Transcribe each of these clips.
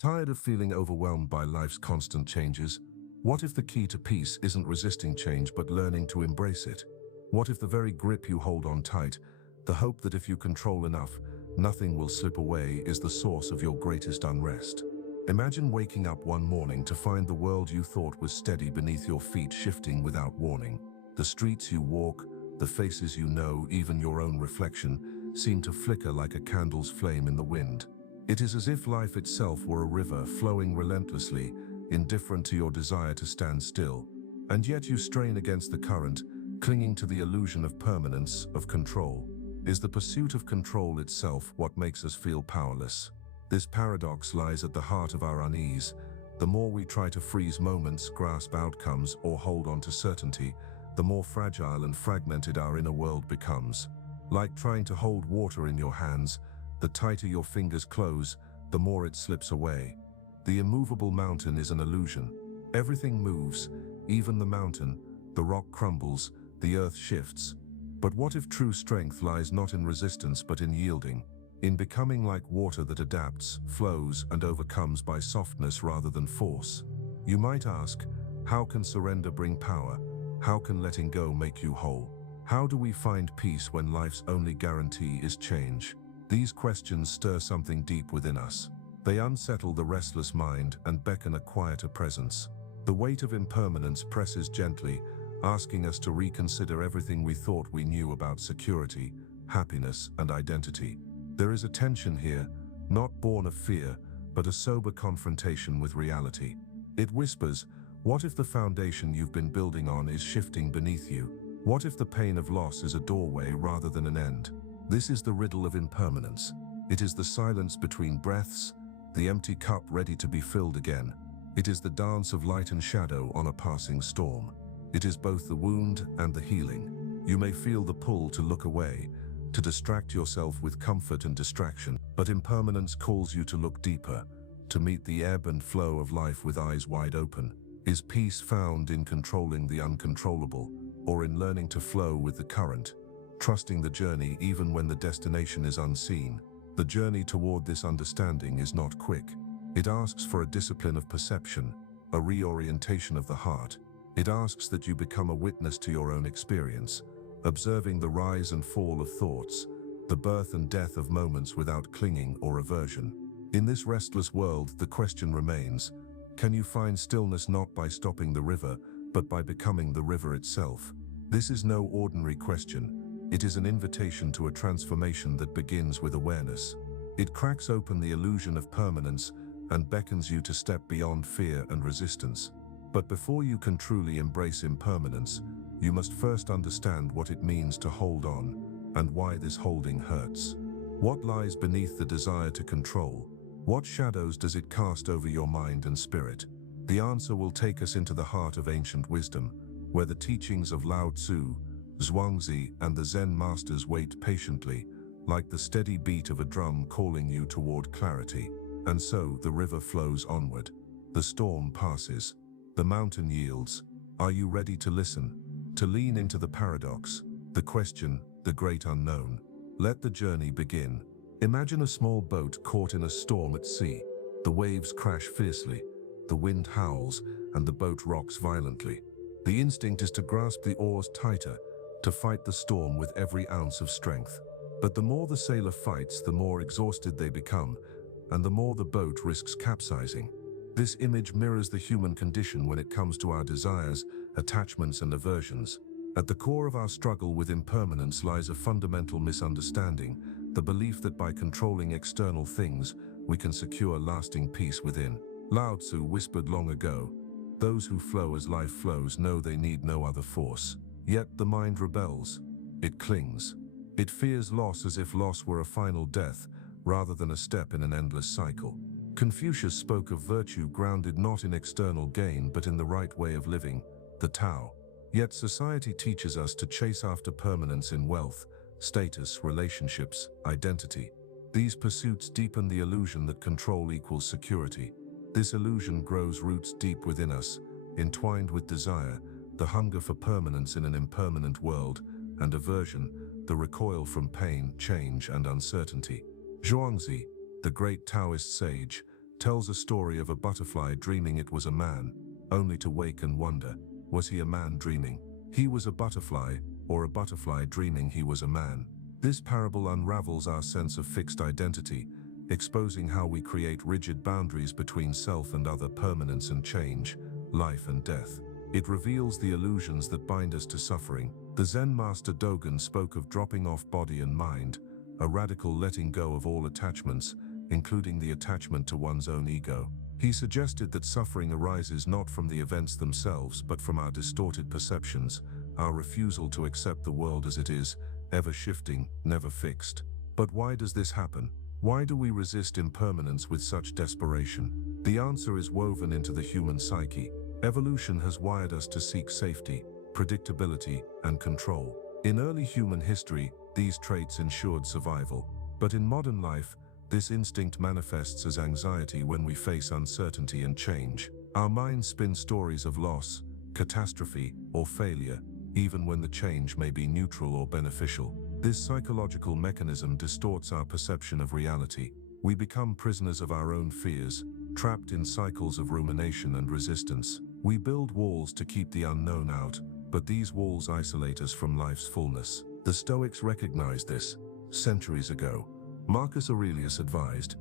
Tired of feeling overwhelmed by life's constant changes? What if the key to peace isn't resisting change but learning to embrace it? What if the very grip you hold on tight, the hope that if you control enough, nothing will slip away, is the source of your greatest unrest? Imagine waking up one morning to find the world you thought was steady beneath your feet shifting without warning. The streets you walk, the faces you know, even your own reflection, seem to flicker like a candle's flame in the wind. It is as if life itself were a river flowing relentlessly, indifferent to your desire to stand still. And yet you strain against the current, clinging to the illusion of permanence, of control. Is the pursuit of control itself what makes us feel powerless? This paradox lies at the heart of our unease. The more we try to freeze moments, grasp outcomes, or hold on to certainty, the more fragile and fragmented our inner world becomes. Like trying to hold water in your hands, the tighter your fingers close, the more it slips away. The immovable mountain is an illusion. Everything moves, even the mountain. The rock crumbles, the earth shifts. But what if true strength lies not in resistance but in yielding? In becoming like water that adapts, flows, and overcomes by softness rather than force? You might ask, how can surrender bring power? How can letting go make you whole? How do we find peace when life's only guarantee is change? These questions stir something deep within us. They unsettle the restless mind and beckon a quieter presence. The weight of impermanence presses gently, asking us to reconsider everything we thought we knew about security, happiness, and identity. There is a tension here, not born of fear, but a sober confrontation with reality. It whispers, what if the foundation you've been building on is shifting beneath you? What if the pain of loss is a doorway rather than an end? This is the riddle of impermanence. It is the silence between breaths, the empty cup ready to be filled again. It is the dance of light and shadow on a passing storm. It is both the wound and the healing. You may feel the pull to look away, to distract yourself with comfort and distraction, but impermanence calls you to look deeper, to meet the ebb and flow of life with eyes wide open. Is peace found in controlling the uncontrollable, or in learning to flow with the current, trusting the journey even when the destination is unseen? The journey toward this understanding is not quick. It asks for a discipline of perception, a reorientation of the heart. It asks that you become a witness to your own experience, observing the rise and fall of thoughts, the birth and death of moments without clinging or aversion. In this restless world, the question remains, can you find stillness not by stopping the river, but by becoming the river itself? This is no ordinary question. It is an invitation to a transformation that begins with awareness. It cracks open the illusion of permanence and beckons you to step beyond fear and resistance. But before you can truly embrace impermanence, you must first understand what it means to hold on, and why this holding hurts. What lies beneath the desire to control? What shadows does it cast over your mind and spirit? The answer will take us into the heart of ancient wisdom, where the teachings of Lao Tzu, Zhuangzi, and the Zen masters wait patiently, like the steady beat of a drum calling you toward clarity. And so the river flows onward. The storm passes. The mountain yields. Are you ready to listen? To lean into the paradox, the question, the great unknown? Let the journey begin. Imagine a small boat caught in a storm at sea. The waves crash fiercely, the wind howls, and the boat rocks violently. The instinct is to grasp the oars tighter, to fight the storm with every ounce of strength. But the more the sailor fights, the more exhausted they become, and the more the boat risks capsizing. This image mirrors the human condition when it comes to our desires, attachments, and aversions. At the core of our struggle with impermanence lies a fundamental misunderstanding, the belief that by controlling external things, we can secure lasting peace within. Lao Tzu whispered long ago, "Those who flow as life flows know they need no other force." Yet the mind rebels. It clings. It fears loss as if loss were a final death, rather than a step in an endless cycle. Confucius spoke of virtue grounded not in external gain but in the right way of living, the Tao. Yet society teaches us to chase after permanence in wealth, status, relationships, identity. These pursuits deepen the illusion that control equals security. This illusion grows roots deep within us, entwined with desire, the hunger for permanence in an impermanent world, and aversion, the recoil from pain, change, and uncertainty. Zhuangzi, the great Taoist sage, tells a story of a butterfly dreaming it was a man, only to wake and wonder, was he a man dreaming he was a butterfly, or a butterfly dreaming he was a man? This parable unravels our sense of fixed identity, exposing how we create rigid boundaries between self and other, permanence and change, life and death. It reveals the illusions that bind us to suffering. The Zen master Dogen spoke of dropping off body and mind, a radical letting go of all attachments, including the attachment to one's own ego. He suggested that suffering arises not from the events themselves but from our distorted perceptions, our refusal to accept the world as it is, ever shifting, never fixed. But why does this happen? Why do we resist impermanence with such desperation? The answer is woven into the human psyche. Evolution has wired us to seek safety, predictability, and control. In early human history, these traits ensured survival. But in modern life, this instinct manifests as anxiety when we face uncertainty and change. Our minds spin stories of loss, catastrophe, or failure, even when the change may be neutral or beneficial. This psychological mechanism distorts our perception of reality. We become prisoners of our own fears, trapped in cycles of rumination and resistance. We build walls to keep the unknown out, but these walls isolate us from life's fullness. The Stoics recognized this centuries ago. Marcus Aurelius advised,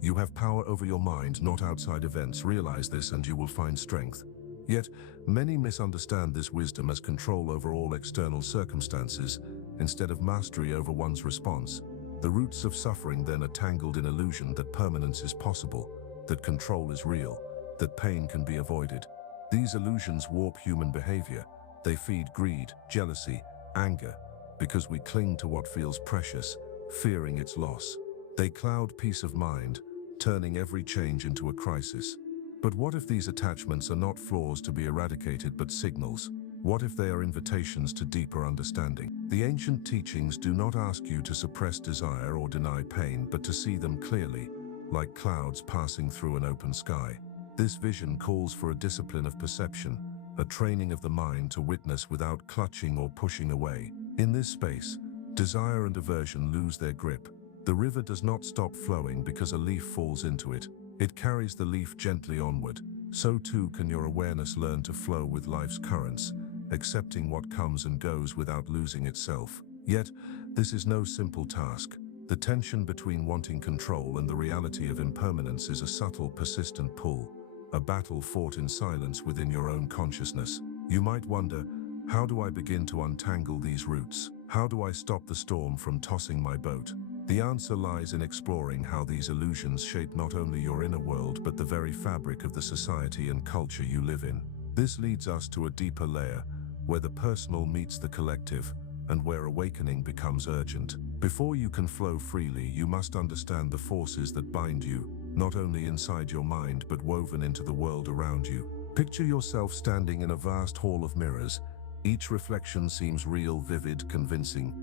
"You have power over your mind, not outside events. Realize this and you will find strength." Yet, many misunderstand this wisdom as control over all external circumstances, instead of mastery over one's response. The roots of suffering then are tangled in illusion that permanence is possible, that control is real, that pain can be avoided. These illusions warp human behavior. They feed greed, jealousy, anger, because we cling to what feels precious, fearing its loss. They cloud peace of mind, turning every change into a crisis. But what if these attachments are not flaws to be eradicated but signals? What if they are invitations to deeper understanding? The ancient teachings do not ask you to suppress desire or deny pain, but to see them clearly, like clouds passing through an open sky. This vision calls for a discipline of perception, a training of the mind to witness without clutching or pushing away. In this space, desire and aversion lose their grip. The river does not stop flowing because a leaf falls into it. It carries the leaf gently onward. So too can your awareness learn to flow with life's currents, accepting what comes and goes without losing itself. Yet, this is no simple task. The tension between wanting control and the reality of impermanence is a subtle, persistent pull, a battle fought in silence within your own consciousness. You might wonder, how do I begin to untangle these roots? How do I stop the storm from tossing my boat? The answer lies in exploring how these illusions shape not only your inner world but the very fabric of the society and culture you live in. This leads us to a deeper layer, where the personal meets the collective, and where awakening becomes urgent. Before you can flow freely, you must understand the forces that bind you, not only inside your mind but woven into the world around you. Picture yourself standing in a vast hall of mirrors. Each reflection seems real, vivid, convincing,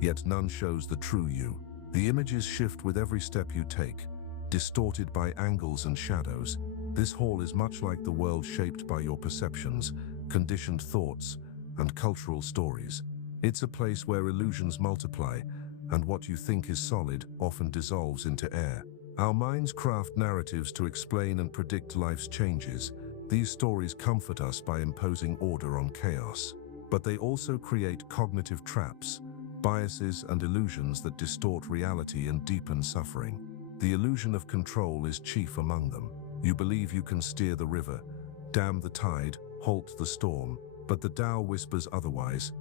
yet none shows the true you. The images shift with every step you take, distorted by angles and shadows. This hall is much like the world, shaped by your perceptions, conditioned thoughts, and cultural stories. It's a place where illusions multiply, and what you think is solid often dissolves into air. Our minds craft narratives to explain and predict life's changes. These stories comfort us by imposing order on chaos. But they also create cognitive traps, biases and illusions that distort reality and deepen suffering. The illusion of control is chief among them. You believe you can steer the river, dam the tide, halt the storm, but the Tao whispers otherwise.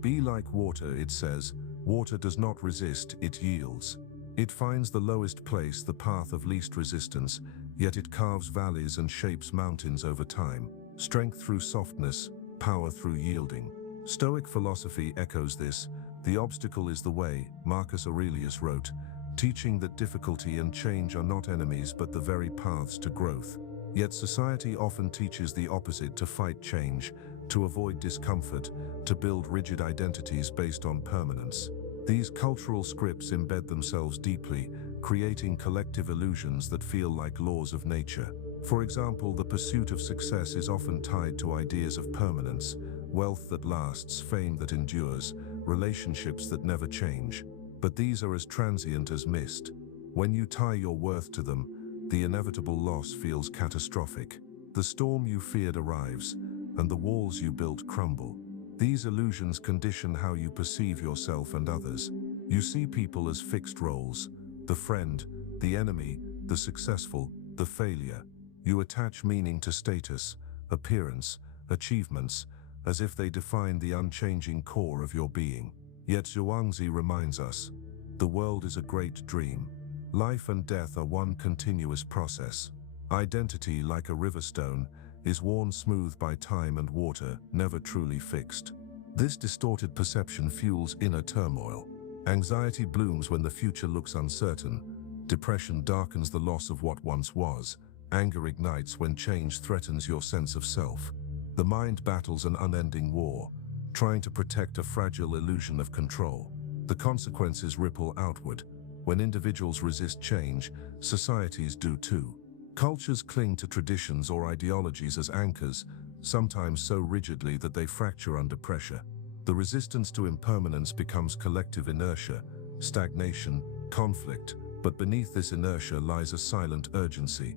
Be like water, it says. Water does not resist, it yields. It finds the lowest place, the path of least resistance, yet it carves valleys and shapes mountains over time. Strength through softness, power through yielding. Stoic philosophy echoes this. The obstacle is the way, Marcus Aurelius wrote, teaching that difficulty and change are not enemies but the very paths to growth. Yet society often teaches the opposite: to fight change, to avoid discomfort, to build rigid identities based on permanence. These cultural scripts embed themselves deeply, creating collective illusions that feel like laws of nature. For example, the pursuit of success is often tied to ideas of permanence, wealth that lasts, fame that endures, relationships that never change. But these are as transient as mist. When you tie your worth to them, the inevitable loss feels catastrophic. The storm you feared arrives, and the walls you built crumble. These illusions condition how you perceive yourself and others. You see people as fixed roles: the friend, the enemy, the successful, the failure. You attach meaning to status, appearance, achievements, as if they define the unchanging core of your being. Yet Zhuangzi reminds us, the world is a great dream. Life and death are one continuous process. Identity, like a river stone, is worn smooth by time and water, never truly fixed. This distorted perception fuels inner turmoil. Anxiety blooms when the future looks uncertain. Depression darkens the loss of what once was. Anger ignites when change threatens your sense of self. The mind battles an unending war, trying to protect a fragile illusion of control. The consequences ripple outward. When individuals resist change, societies do too. Cultures cling to traditions or ideologies as anchors, sometimes so rigidly that they fracture under pressure. The resistance to impermanence becomes collective inertia, stagnation, conflict, but beneath this inertia lies a silent urgency,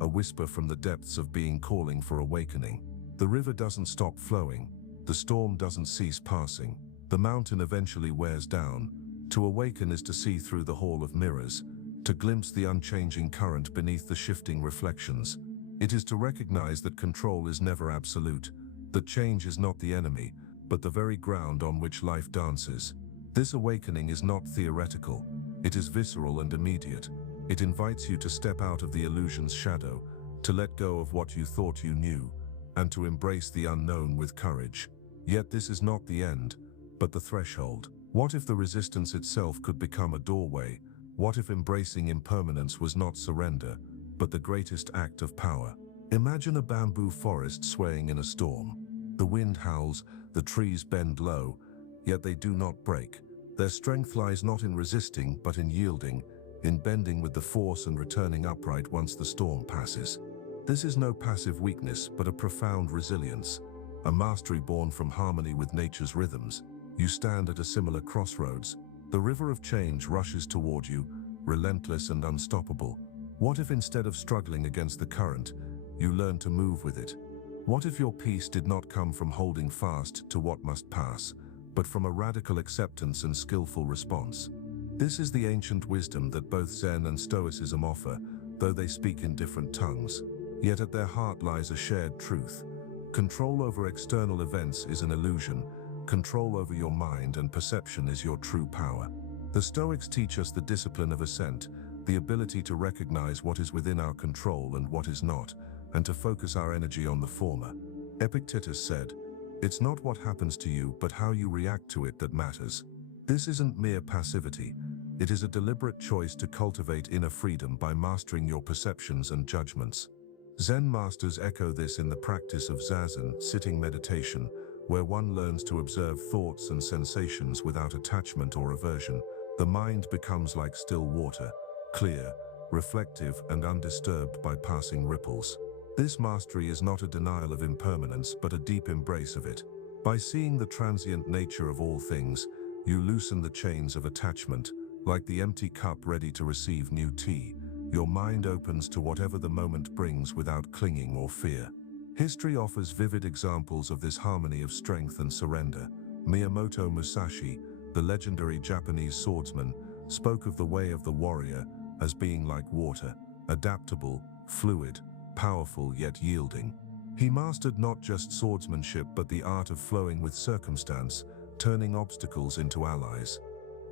a whisper from the depths of being calling for awakening. The river doesn't stop flowing, the storm doesn't cease passing, the mountain eventually wears down. To awaken is to see through the hall of mirrors, to glimpse the unchanging current beneath the shifting reflections. It is to recognize that control is never absolute, that change is not the enemy, but the very ground on which life dances. This awakening is not theoretical, it is visceral and immediate. It invites you to step out of the illusion's shadow, to let go of what you thought you knew, and to embrace the unknown with courage. Yet this is not the end, but the threshold. What if the resistance itself could become a doorway? What if embracing impermanence was not surrender, but the greatest act of power? Imagine a bamboo forest swaying in a storm. The wind howls, the trees bend low, yet they do not break. Their strength lies not in resisting, but in yielding, in bending with the force and returning upright once the storm passes. This is no passive weakness, but a profound resilience, a mastery born from harmony with nature's rhythms. You stand at a similar crossroads. The river of change rushes toward you, relentless and unstoppable. What if instead of struggling against the current, you learn to move with it? What if your peace did not come from holding fast to what must pass, but from a radical acceptance and skillful response? This is the ancient wisdom that both Zen and Stoicism offer, though they speak in different tongues. Yet at their heart lies a shared truth. Control over external events is an illusion. Control over your mind and perception is your true power. The Stoics teach us the discipline of ascent, the ability to recognize what is within our control and what is not, and to focus our energy on the former. Epictetus said, "It's not what happens to you, but how you react to it that matters." This isn't mere passivity. It is a deliberate choice to cultivate inner freedom by mastering your perceptions and judgments. Zen masters echo this in the practice of zazen, sitting meditation, where one learns to observe thoughts and sensations without attachment or aversion. The mind becomes like still water, clear, reflective, and undisturbed by passing ripples. This mastery is not a denial of impermanence, but a deep embrace of it. By seeing the transient nature of all things, you loosen the chains of attachment. Like the empty cup ready to receive new tea, your mind opens to whatever the moment brings without clinging or fear. History offers vivid examples of this harmony of strength and surrender. Miyamoto Musashi, the legendary Japanese swordsman, spoke of the way of the warrior as being like water, adaptable, fluid, powerful yet yielding. He mastered not just swordsmanship but the art of flowing with circumstance, turning obstacles into allies.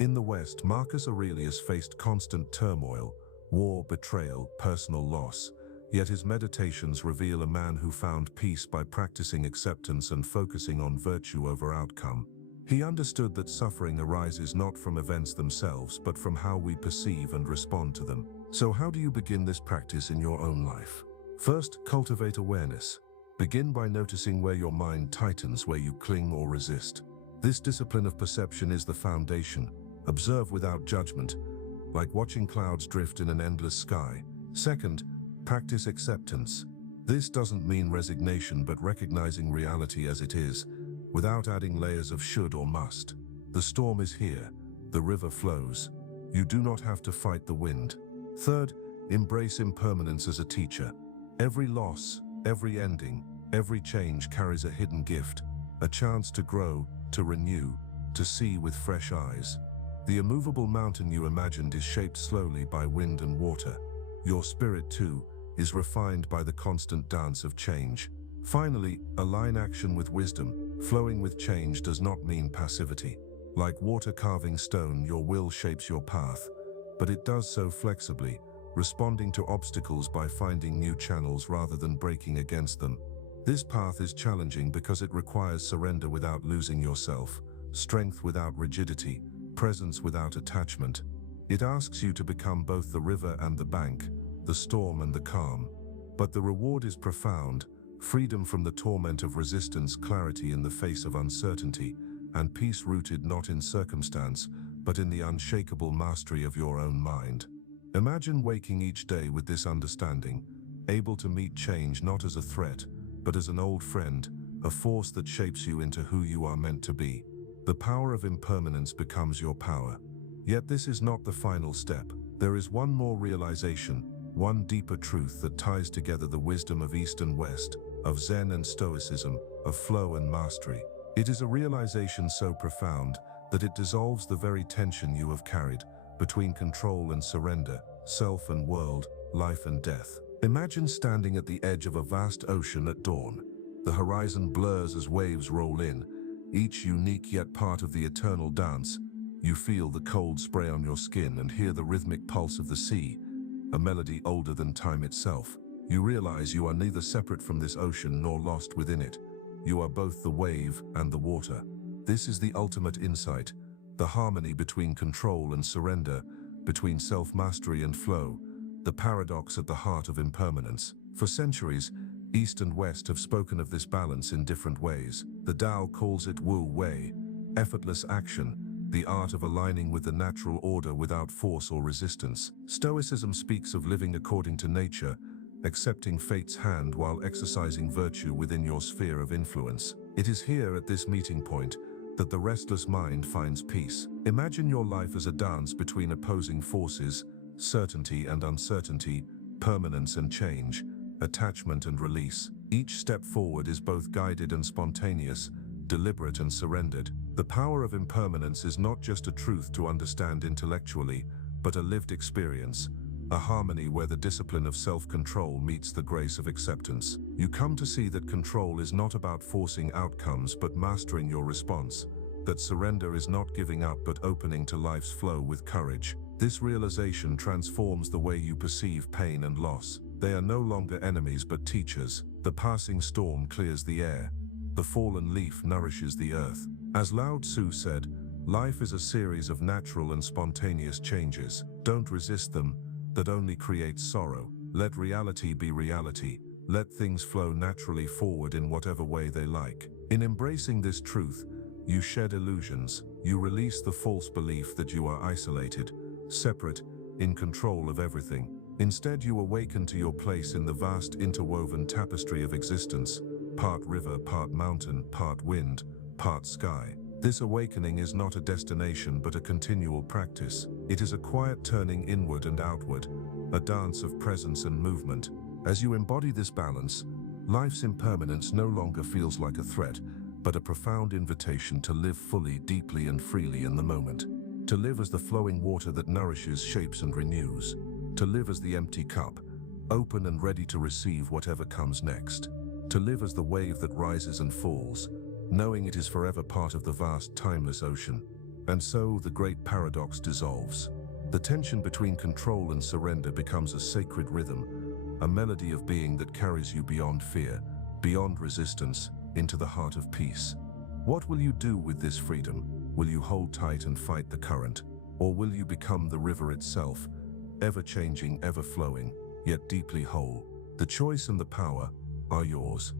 In the West, Marcus Aurelius faced constant turmoil, war, betrayal, personal loss. Yet his meditations reveal a man who found peace by practicing acceptance and focusing on virtue over outcome. He understood that suffering arises not from events themselves, but from how we perceive and respond to them. So how do you begin this practice in your own life? First, cultivate awareness. Begin by noticing where your mind tightens, where you cling or resist. This discipline of perception is the foundation. Observe without judgment, like watching clouds drift in an endless sky. Second, practice acceptance. This doesn't mean resignation, but recognizing reality as it is, without adding layers of should or must. The storm is here, the river flows. You do not have to fight the wind. Third, Embrace impermanence as a teacher. Every loss, every ending, every change carries a hidden gift, a chance to grow, to renew, to see with fresh eyes. The immovable mountain you imagined is shaped slowly by wind and water. Your spirit, too, is refined by the constant dance of change. Finally, align action with wisdom. Flowing with change does not mean passivity. Like water carving stone, your will shapes your path, but it does so flexibly, responding to obstacles by finding new channels rather than breaking against them. This path is challenging because it requires surrender without losing yourself, strength without rigidity, presence without attachment. It asks you to become both the river and the bank, the storm and the calm. But the reward is profound: freedom from the torment of resistance, clarity in the face of uncertainty, and peace rooted not in circumstance, but in the unshakable mastery of your own mind. Imagine waking each day with this understanding, able to meet change not as a threat, but as an old friend, a force that shapes you into who you are meant to be. The power of impermanence becomes your power. Yet this is not the final step. There is one more realization, one deeper truth that ties together the wisdom of East and West, of Zen and Stoicism, of flow and mastery. It is a realization so profound that it dissolves the very tension you have carried between control and surrender, self and world, life and death. Imagine standing at the edge of a vast ocean at dawn. The horizon blurs as waves roll in, each unique yet part of the eternal dance. You feel the cold spray on your skin and hear the rhythmic pulse of the sea, a melody older than time itself. You realize you are neither separate from this ocean nor lost within it. You are both the wave and the water. This is the ultimate insight, the harmony between control and surrender, between self-mastery and flow, the paradox at the heart of impermanence. For centuries, East and West have spoken of this balance in different ways. The Tao calls it Wu Wei, effortless action, the art of aligning with the natural order without force or resistance. Stoicism speaks of living according to nature, accepting fate's hand while exercising virtue within your sphere of influence. It is here, at this meeting point, that the restless mind finds peace. Imagine your life as a dance between opposing forces, certainty and uncertainty, permanence and change, attachment and release. Each step forward is both guided and spontaneous, deliberate and surrendered. The power of impermanence is not just a truth to understand intellectually, but a lived experience, a harmony where the discipline of self-control meets the grace of acceptance. You come to see that control is not about forcing outcomes but mastering your response, that surrender is not giving up but opening to life's flow with courage. This realization transforms the way you perceive pain and loss. They are no longer enemies but teachers. The passing storm clears the air. The fallen leaf nourishes the earth. As Lao Tzu said, life is a series of natural and spontaneous changes. Don't resist them. That only creates sorrow. Let reality be reality. Let things flow naturally forward in whatever way they like. In embracing this truth, you shed illusions. You release the false belief that you are isolated, separate, in control of everything. Instead, you awaken to your place in the vast interwoven tapestry of existence, part river, part mountain, part wind, part sky. This awakening is not a destination but a continual practice. It is a quiet turning inward and outward, a dance of presence and movement. As you embody this balance, life's impermanence no longer feels like a threat, but a profound invitation to live fully, deeply and freely in the moment. To live as the flowing water that nourishes, shapes and renews. To live as the empty cup, open and ready to receive whatever comes next. To live as the wave that rises and falls, knowing it is forever part of the vast, timeless ocean. And so the great paradox dissolves. The tension between control and surrender becomes a sacred rhythm, a melody of being that carries you beyond fear, beyond resistance, into the heart of peace. What will you do with this freedom? Will you hold tight and fight the current? Or will you become the river itself, ever-changing, ever-flowing, yet deeply whole? The choice and the power are yours.